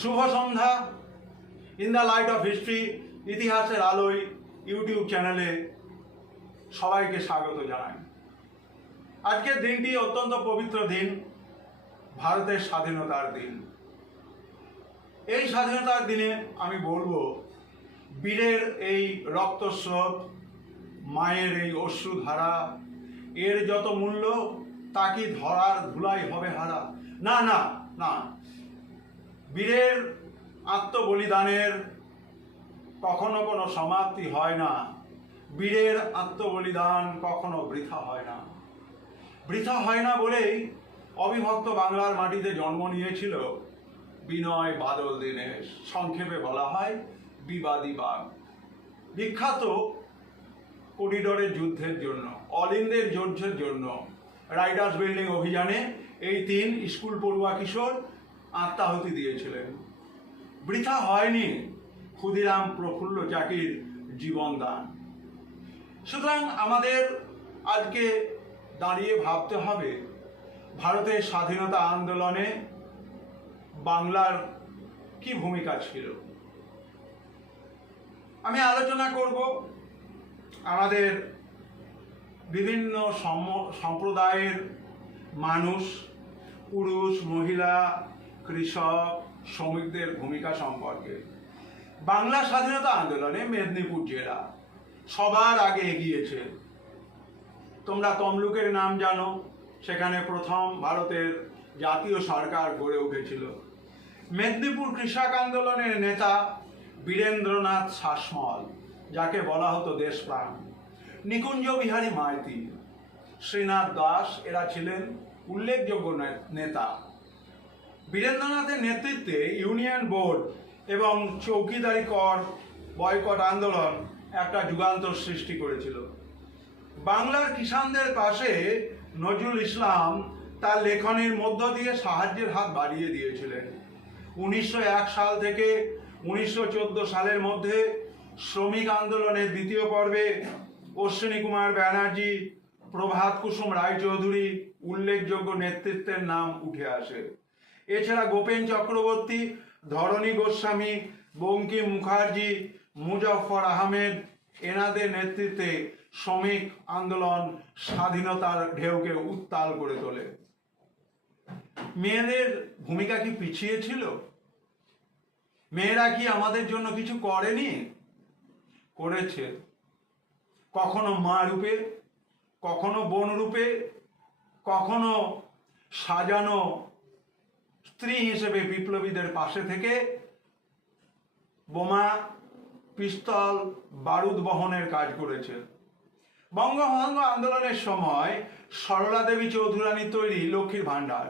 শুভ সন্ধ্যা। In the light of history, ইতিহাসের আলোয় ইউটিউব চ্যানেলে সবাইকে স্বাগত জানাই। আজকের দিনটি অত্যন্ত পবিত্র দিন, ভারতের স্বাধীনতার দিন। এই স্বাধীনতার দিনে আমি বলবো, বীরের এই রক্তস্রোত, মায়ের এই অশ্রুধারা, এর যত মূল্য তা কি ধরার ধুলাই হবে হারা? না না না, বীরের আত্মবলিদানের কখনো কোনো সমাপ্তি হয় না। বীরের আত্মবলিদান কখনো বৃথা হয় না। বৃথা হয় না বলেই অবিভক্ত বাংলার মাটিতে জন্ম নিয়েছিল বিনয় বাদল দীনেশ। সংক্ষেপে বলা হয় বিবাদী বাগ। বিখ্যাত করিডোরের যুদ্ধের জন্য, অল ইন্ডিয়ার যুদ্ধের জন্য, রাইডার্স বিল্ডিং অভিযানে এই 3 স্কুল পড়ুয়া কিশোর আত্মাহুতি দিয়েছিলেন। বৃথা হয়নি ক্ষুদিরাম প্রফুল্ল চাকির জীবনদান। সুতরাং আমাদের আজকে দাঁড়িয়ে ভাবতে হবে, ভারতের স্বাধীনতা আন্দোলনে বাংলার কি ভূমিকা ছিল। আমি আলোচনা করব আমাদের বিভিন্ন সম্প্রদায়ের মানুষ, পুরুষ, মহিলা, কৃষক, শ্রমিকদের ভূমিকা সম্পর্কে। বাংলা স্বাধীনতা আন্দোলনে মেদিনীপুর জেলা সবার আগে এগিয়েছে। তোমরা তমলুকের নাম জানো, সেখানে প্রথম ভারতের জাতীয় সরকার গড়ে উঠেছিল। মেদিনীপুর কৃষক আন্দোলনের নেতা বীরেন্দ্রনাথ শাসমল, যাকে বলা হতো দেশপ্রাণ, নিকুঞ্জ বিহারী মাইতি, শ্রীনাথ দাস, এরা ছিলেন উল্লেখযোগ্য নেতা। বীরেন্দ্রনাথের নেতৃত্বে ইউনিয়ন বোর্ড এবং চৌকিদারি কর বয়কট আন্দোলন একটা যুগান্তর সৃষ্টি করেছিল। বাংলার কিষাণদের পাশে নজরুল ইসলাম তার লেখনের মধ্য দিয়ে সাহায্যের হাত বাড়িয়ে দিয়েছিলেন। 1901 সাল থেকে 1914 সালের মধ্যে শ্রমিক আন্দোলনের দ্বিতীয় পর্বে অশ্বিনী কুমার ব্যানার্জি, প্রভাত কুসুম রায়চৌধুরী উল্লেখযোগ্য নেতৃত্বের নাম উঠে আসে। এছাড়া গোপেন চক্রবর্তী, ধরণী গোস্বামী, বঙ্কিম মুখার্জি, মুজফফর আহমেদ, এনাদের নেতৃত্বে শ্রমিক আন্দোলন স্বাধীনতার ঢেউকে উত্তাল করে তোলে। মেয়েদের ভূমিকা কি পিছিয়ে ছিল? মেয়েরা কি আমাদের জন্য কিছু করেনি? করেছে। কখনো মা রূপে, কখনো বোন রূপে, কখনো সাজানো স্ত্রী হিসেবে বিপ্লবীদের পাশে থেকে বোমা, পিস্তল, বারুদ বহনের কাজ করেছে। বঙ্গভঙ্গ আন্দোলনের সময় সরলা দেবী চৌধুরানীর তৈরি লক্ষ্মীর ভাণ্ডার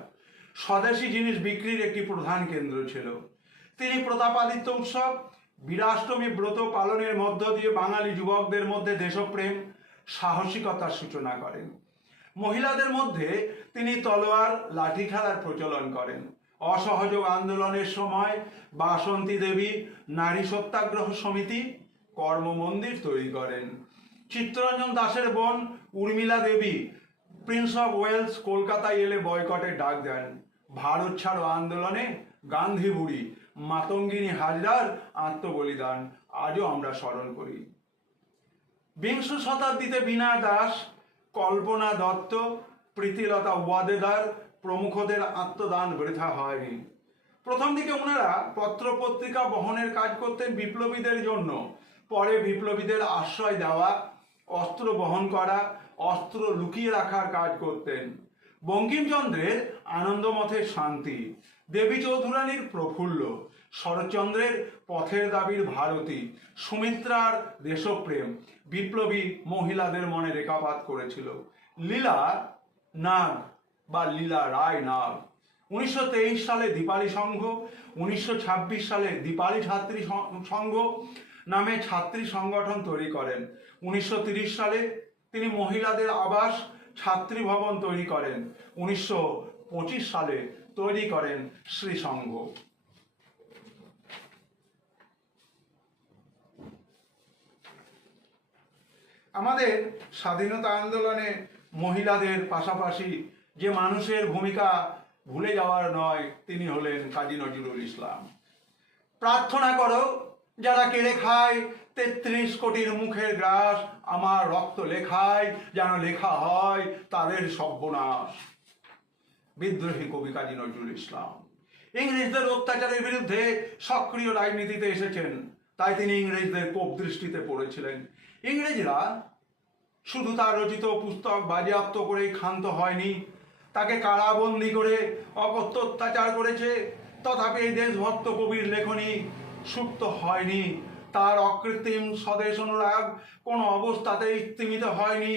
স্বদেশী জিনিস বিক্রির একটি প্রধান কেন্দ্র ছিল। তিনি প্রতাপাদিত্য উৎসব, বীরাষ্টমী ব্রত পালনের মধ্য দিয়ে বাঙালি যুবকদের মধ্যে দেশপ্রেম, সাহসিকতার সূচনা করেন। মহিলাদের মধ্যে তিনি তলোয়ার, লাঠি খেলার প্রচলন করেন। অসহযোগ আন্দোলনের সময় বাসন্তী দেবী নারী সত্যাগ্রহ সমিতি, কর্মমন্দির তৈরি করেন। চিত্তরঞ্জন দাসের বোন উর্মিলা দেবী প্রিন্স অফ ওয়েলস কলকাতায় এলে বয়কটের ডাক দেন। ভারত ছাড়ো আন্দোলনে গান্ধী বুড়ি মাতঙ্গিনী হাজরার আত্মবলিদান আজও আমরা স্মরণ করি। বিংশ শতাব্দীতে বীণা দাস, কল্পনা দত্ত, প্রীতিলতা ওয়াদেদার প্রমুখদের আত্মদান বৃথা হয়নি। প্রথম দিকে ওনারা পত্রপত্রিকা বহনের কাজ করতেন বিপ্লবীদের জন্য, পরে বিপ্লবীদের আশ্রয় দেওয়া, অস্ত্র বহন করা, অস্ত্র লুকিয়ে রাখার কাজ করতেন। বঙ্কিমচন্দ্রের আনন্দমঠের শান্তি, দেবী চৌধুরানীর প্রফুল্ল, শরৎচন্দ্রের পথের দাবির ভারতী, সুমিত্রার দেশপ্রেম বিপ্লবী মহিলাদের মনে রেখাপাত করেছিল। লীলা নাগ বা লীলা রায় নাগ 1923 সালে দীপালি সংঘ, 1926 সালে দীপালি ছাত্রী সংঘ নামে ছাত্রী সংগঠন তৈরি করেন। 1930 সালে তিনি মহিলাদের আবাস ছাত্রী ভবন তৈরি করেন। 1925 সালে তৈরি করেন শ্রী সংঘ। আমাদের স্বাধীনতা আন্দোলনে মহিলাদের পাশাপাশি যে মানুষের ভূমিকা ভুলে যাওয়ার নয়, তিনি হলেন কাজী নজরুল ইসলাম। প্রার্থনা করো যারা কেড়ে খায় ৩৩ কোটির মুখের গ্রাস, আমার রক্ত লেখায় যেন লেখা হয় তাদের সর্বনাশ। বিদ্রোহী কবি কাজী নজরুল ইসলাম ইংরেজদের অত্যাচারের বিরুদ্ধে সক্রিয় রাজনীতিতে এসেছেন, তাই তিনি ইংরেজদের কোপ দৃষ্টিতে পড়েছিলেন। ইংরেজরা শুধু তার রচিত পুস্তক বাজেয়াপ্ত করেই ক্ষান্ত হয়নি, তাকে কারাবন্দি করে অকথ্য অত্যাচার করেছে। তথাপি এই দেশভক্ত কবির লেখনী সুপ্ত হয়নি, তার অকৃত্রিম স্বদেশ অনুরাগ কোনো অবস্থাতেই স্তিমিত হয়নি।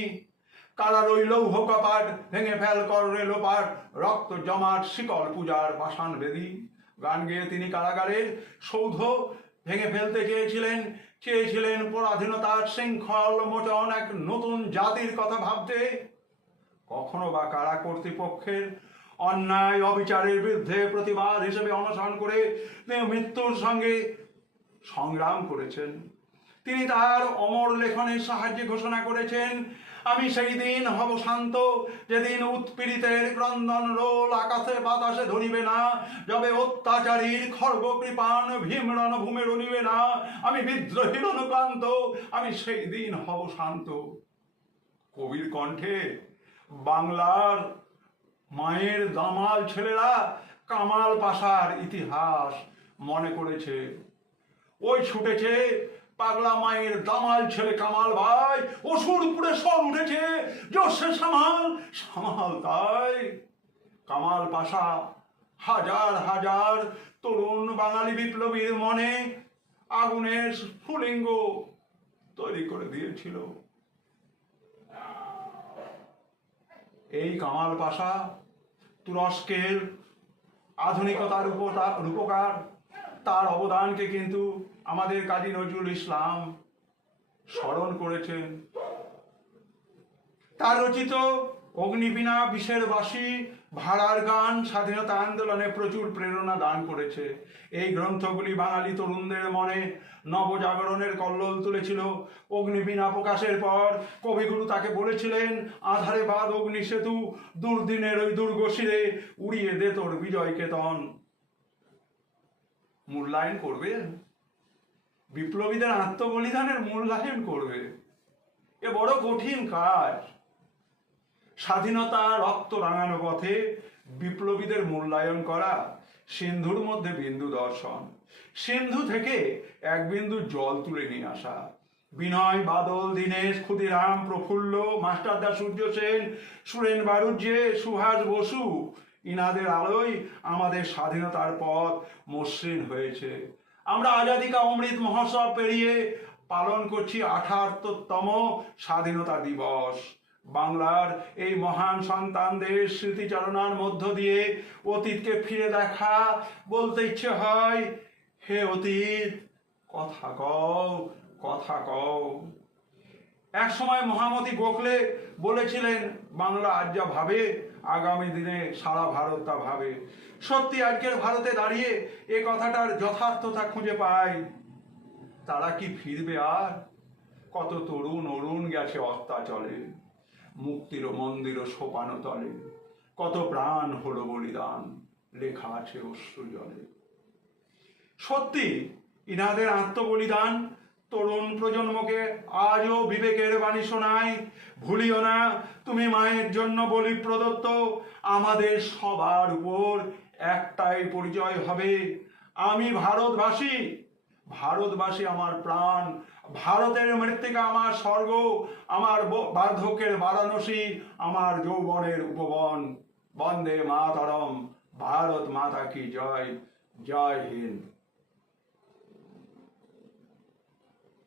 কারা রইল কপাট, ভেঙে ফেল কর রেলোপাট, রক্ত জমাট শিকল পূজার পাষাণ বেদী। গান গেয়ে তিনি কারাগারের সৌধ ভেঙে ফেলতে চেয়েছিলেন পরাধীনতার শৃঙ্খল মোচন, এক নতুন জাতির কথা ভাবতে। কখনো বা কারা কর্তৃপক্ষের অন্যায় অবিচারের বিরুদ্ধে প্রতিবাদ হিসেবে অনশন করে তিনি মৃত্যুর সঙ্গে সংগ্রাম করেছেন। তিনি তার অমর লেখনের সাহায্যে ঘোষণা করেছেন, আমি সেই দিন হব শান্ত, যেদিন উৎপীড়িতের ক্রন্দন রোল আকাশে বাতাসে ধরিবে না, যবে অত্যাচারীর খর্ব কৃপাণ ভীম রণভূমে রণিবে না। আমি বিদ্রোহীর অনুক্রান্ত, আমি সেই দিন হব শান্ত। কবির কণ্ঠে বাংলার মায়ের দামাল ছেলেরা কামাল পাশার ইতিহাস মনে করেছে। ওই ছুটেছে পাগলা মায়ের দামাল ছেলে কামাল ভাই, অসুরপুরে সব উঠেছে জোশে সামাল সামাল। তাই কামাল পাশা হাজার হাজার তরুণ বাঙালি বিপ্লবীর মনে আগুনের স্ফুলিঙ্গ তৈরি করে দিয়েছিল। এই কামাল পাশা তুরস্কের আধুনিকতার রূপকার, তার অবদানকে কিন্তু আমাদের কাজী নজরুল ইসলাম স্মরণ করেছেন। তার রচিত অগ্নিবীণা, বিষের বাসি, ভাড়ার গান স্বাধীনতা আন্দোলনে প্রচুর প্রেরণা দান করেছে। এই গ্রন্থগুলি বাঙালি তরুণদের মনে নবজাগরণের কল্লোল তুলেছিল। অগ্নিবীণা প্রকাশের পর কবিগুরু তাকে বলেছিলেন, আধারে বাদ অগ্নি সেতু, দুর্দিনের ওই দুর্গশিরে উড়িয়ে দে তোর বিজয় কেতন। মূল্যায়ন করবে, বিপ্লবীদের আত্মবলিদানের মূল্যায়ন করবে। এ বড় কঠিন কাজ। স্বাধীনতা রক্ত রাঙানো পথে বিপ্লবীদের মূল্যায়ন করা সিন্ধুর মধ্যে বিন্দু দর্শন, সিন্ধু থেকে এক বিন্দু জল তুলে নিয়ে আসা। বিনয়, বাদল, দীনেশ, ক্ষুদিরাম, প্রফুল্ল, মাস্টারদা সূর্য সেন, সুরেন বাড়ুজ্যে, সুভাষ বসু, ইনাদের আলোয় আমাদের স্বাধীনতার পথ মসৃণ হয়েছে। আমরা আজাদি কা অমৃত মহোৎসব পেরিয়ে পালন করছি ৭৮তম স্বাধীনতা দিবস। বাংলার এই মহান সন্তানদের স্মৃতিচারণার মধ্য দিয়ে অতীতকে ফিরে দেখা, বলতে ইচ্ছে হয়, হে অতীত কথা কও, কথা কও। এক সময় মহামতি গোখলে বলেছিলেন, বাংলা আজ যা ভাবে আগামী দিনে সারা ভারত তা ভাবে। সত্যি আজকের ভারতে দাঁড়িয়ে এ কথাটার যথার্থতা খুঁজে পাই। তারা কি ফিরবে আর? কত তরুণ অরুণ গেছে অস্তাচলে, মুক্তির মন্দির সোপানো তলে, কত প্রাণ হলো বলিদান, লেখা আছে অশ্রু জলে। সত্যি ইনাদের আত্মবলিদান তরুণ প্রজন্মকে আজও বিবেকের বাণী শোনায়। ভুলিও না, তুমি মায়ের জন্য বলি প্রদত্ত, আমাদের সবার উপর একটাই পরিচয় হবে, আমি ভারতবাসী। ভারতবাসী আমার প্রাণ, ভারতের মৃত্তিকা আমার স্বর্গ, আমার বার্ধক্যের বারাণসী, আমার যৌবনের উপবন। বন্দে মাতরম, ভারত মাতা কি জয়, জয় হিন্দ।